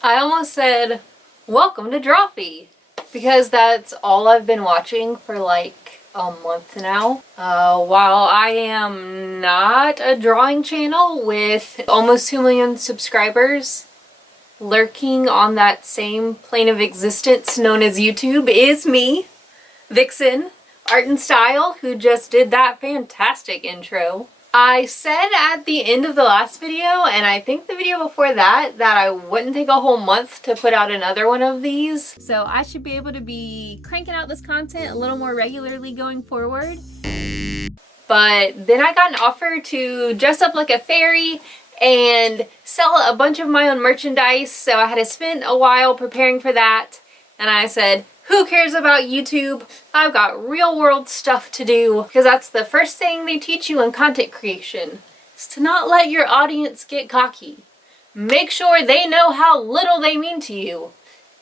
I almost said, welcome to Drawfee, because that's all I've been watching for like a month now. While I am not a drawing channel with almost 2 million subscribers, lurking on that same plane of existence known as YouTube is me, Vixen, Art and Style, who just did that fantastic intro. I said at the end of the last video, and I think the video before that I wouldn't take a whole month to put out another one of these. So I should be able to be cranking out this content a little more regularly going forward. But then I got an offer to dress up like a fairy and sell a bunch of my own merchandise, so I had to spend a while preparing for that. And I said, who cares about YouTube? I've got real world stuff to do, because that's the first thing they teach you in content creation, is to not let your audience get cocky. Make sure they know how little they mean to you,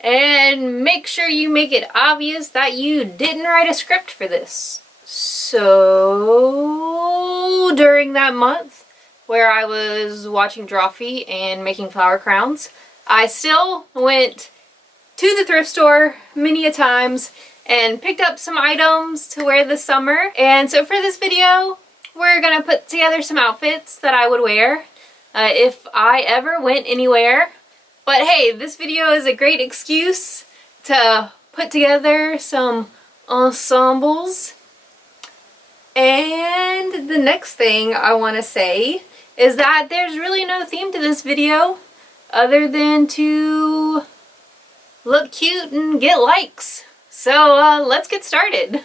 and make sure you make it obvious that you didn't write a script for this. So during that month where I was watching Drawfee and making flower crowns, I still went to the thrift store many a times and picked up some items to wear this summer. And so for this video, we're gonna put together some outfits that I would wear if I ever went anywhere. But hey, this video is a great excuse to put together some ensembles. And the next thing I want to say is that there's really no theme to this video other than to look cute and get likes. So let's get started.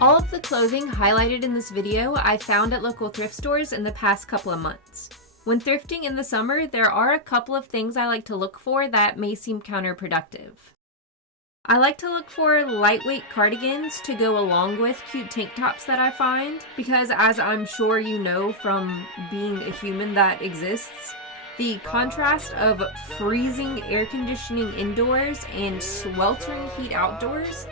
All of the clothing highlighted in this video I found at local thrift stores in the past couple of months. When thrifting in the summer, there are a couple of things I like to look for that may seem counterproductive. I like to look for lightweight cardigans to go along with cute tank tops that I find, because as I'm sure you know from being a human that exists, the contrast of freezing air conditioning indoors and sweltering heat outdoors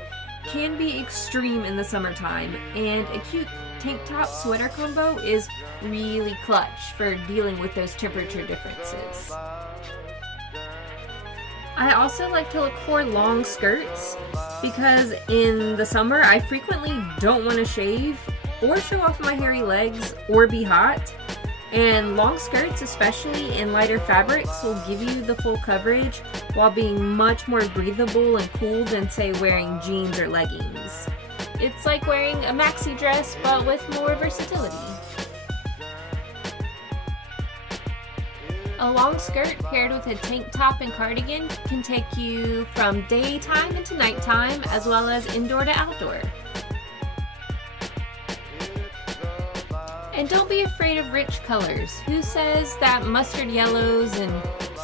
can be extreme in the summertime, and a cute tank top sweater combo is really clutch for dealing with those temperature differences. I also like to look for long skirts, because in the summer I frequently don't want to shave or show off my hairy legs or be hot, and long skirts, especially in lighter fabrics, will give you the full coverage while being much more breathable and cool than, say, wearing jeans or leggings. It's like wearing a maxi dress, but with more versatility. A long skirt paired with a tank top and cardigan can take you from daytime into nighttime, as well as indoor to outdoor. And don't be afraid of rich colors. Who says that mustard yellows and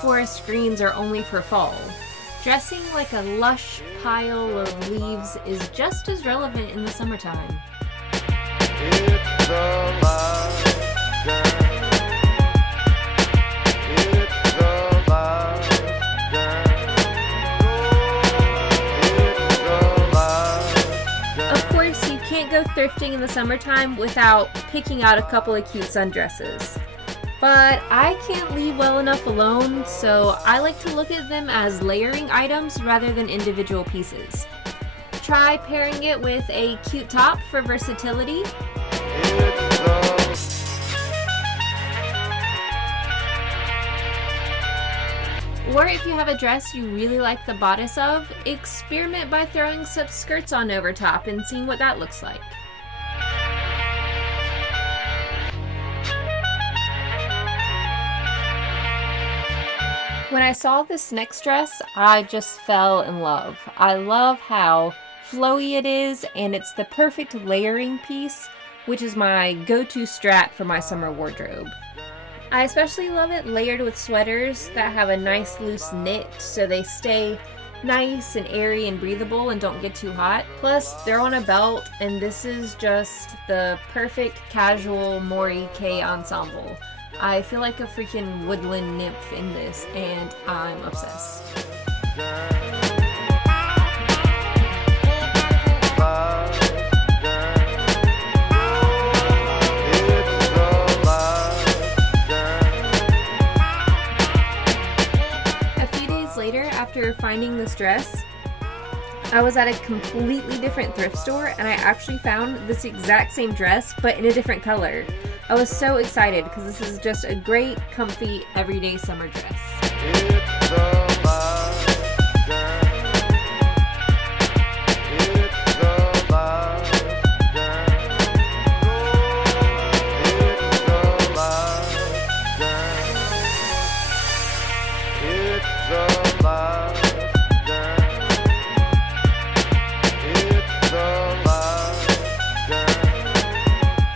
forest greens are only for fall? Dressing like a lush pile of leaves is just as relevant in the summertime. Of course, you can't go thrifting in the summertime without picking out a couple of cute sundresses. But I can't leave well enough alone, so I like to look at them as layering items rather than individual pieces. Try pairing it with a cute top for versatility. Or if you have a dress you really like the bodice of, experiment by throwing some skirts on over top and seeing what that looks like. When I saw this next dress, I just fell in love. I love how flowy it is, and it's the perfect layering piece, which is my go-to strat for my summer wardrobe. I especially love it layered with sweaters that have a nice loose knit so they stay nice and airy and breathable and don't get too hot. Plus, they're on a belt, and this is just the perfect casual Mori K ensemble. I feel like a freaking woodland nymph in this, and I'm obsessed. A few days later, after finding this dress, I was at a completely different thrift store and I actually found this exact same dress but in a different color. I was so excited because this is just a great, comfy, everyday summer dress.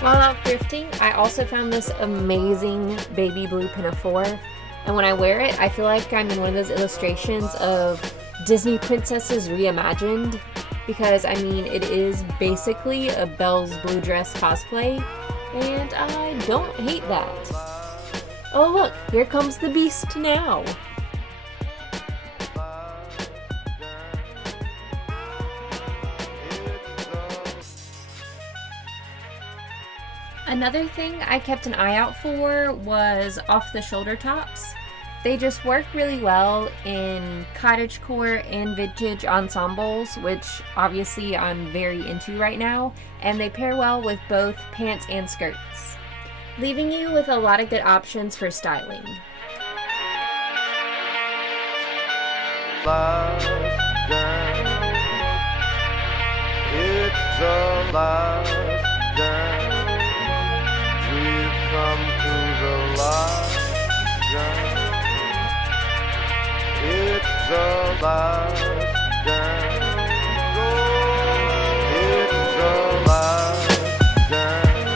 While out thrifting, I also found this amazing baby blue pinafore, and when I wear it, I feel like I'm in one of those illustrations of Disney princesses reimagined, because I mean, it is basically a Belle's blue dress cosplay, and I don't hate that. Oh look, here comes the beast now. Another thing I kept an eye out for was off-the-shoulder tops. They just work really well in cottagecore and vintage ensembles, which obviously I'm very into right now, and they pair well with both pants and skirts, leaving you with a lot of good options for styling. Last dance. It's the last dance. We've come to the last dance. It's the last dance. It's the last dance.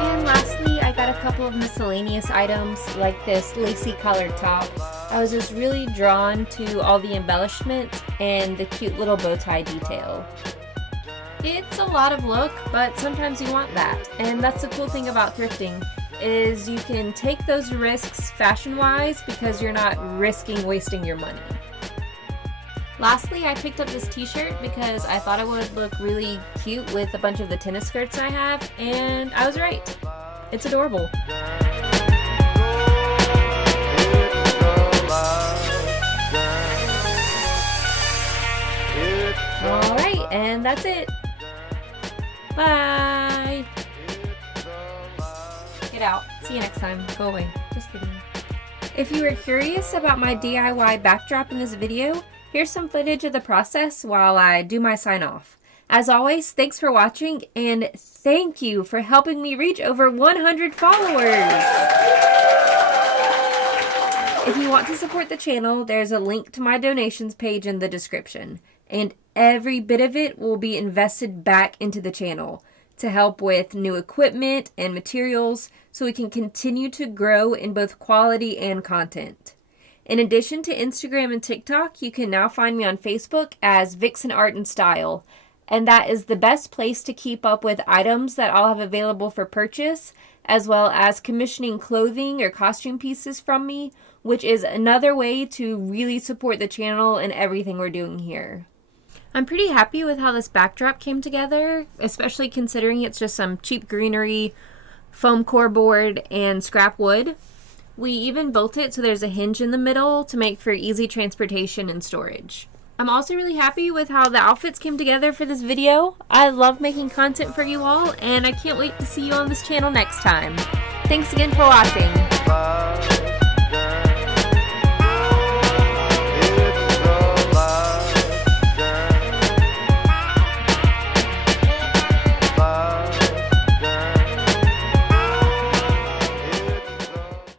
And lastly, I got a couple of miscellaneous items like this lacy colored top. I was just really drawn to all the embellishments and the cute little bow tie detail. It's a lot of look, but sometimes you want that. And that's the cool thing about thrifting, is you can take those risks fashion-wise because you're not risking wasting your money. Lastly, I picked up this t-shirt because I thought it would look really cute with a bunch of the tennis skirts I have, and I was right. It's adorable. Alright, and that's it. Bye! Get out. See you next time. Go away. Just kidding. If you were curious about my DIY backdrop in this video, here's some footage of the process while I do my sign off. As always, thanks for watching, and thank you for helping me reach over 100 followers! If you want to support the channel, there's a link to my donations page in the description, and every bit of it will be invested back into the channel to help with new equipment and materials so we can continue to grow in both quality and content. In addition to Instagram and TikTok, you can now find me on Facebook as Vixen Art and Style, and that is the best place to keep up with items that I'll have available for purchase, as well as commissioning clothing or costume pieces from me, which is another way to really support the channel and everything we're doing here. I'm pretty happy with how this backdrop came together, especially considering it's just some cheap greenery, foam core board, and scrap wood. We even built it so there's a hinge in the middle to make for easy transportation and storage. I'm also really happy with how the outfits came together for this video. I love making content for you all, and I can't wait to see you on this channel next time. Thanks again for watching.